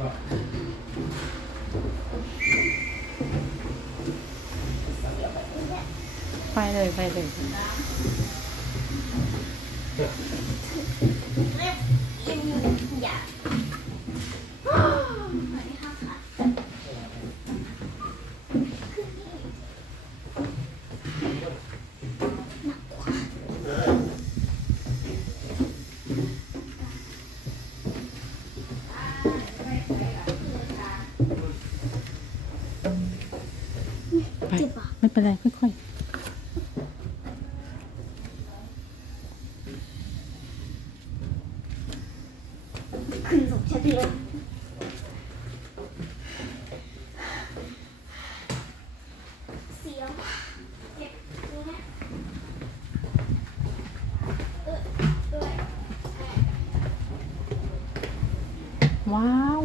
ว่าไปเลยไปเลย อย่าไม่ห้าค่ะ ไปไม่เป็นไรค่อยขึ้นสองชั้นเลยเสียวเจ็บตรงเนี้ยเออเออๆว้าว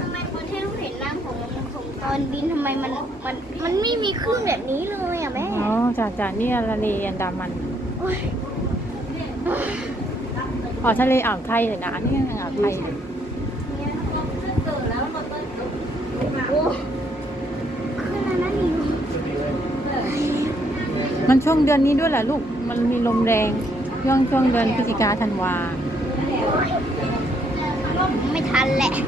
ทำไมคนที่ลูกเห็นร่างของ ของตอนบินทำไมมันมันมันไม่มีคลื่นแบบนี้เลยอะแม่อ๋อจากจากนี่ทะเลอันดามันโอ้ยอ๋อทะเลอ่าวไทยเลยนะนี่อ่าวไทยโอ้ขึ้นแล้วนะนี่มันช่วงเดือนนี้ด้วยแหละลูก มันมีลมแรงช่วงช่วงเดือนพฤศจิกาธันวา ไม่ทันแหละอืมอิ่มเลย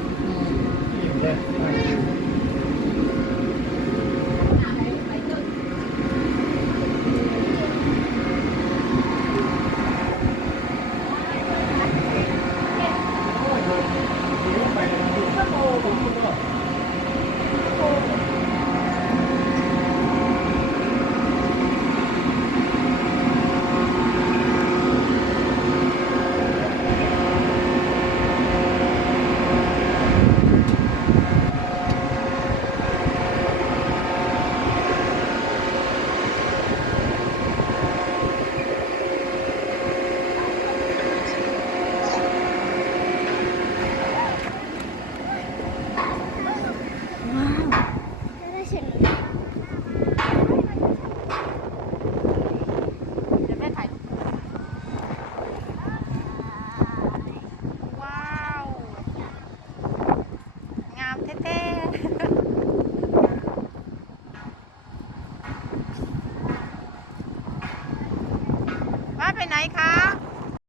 ไหนคะ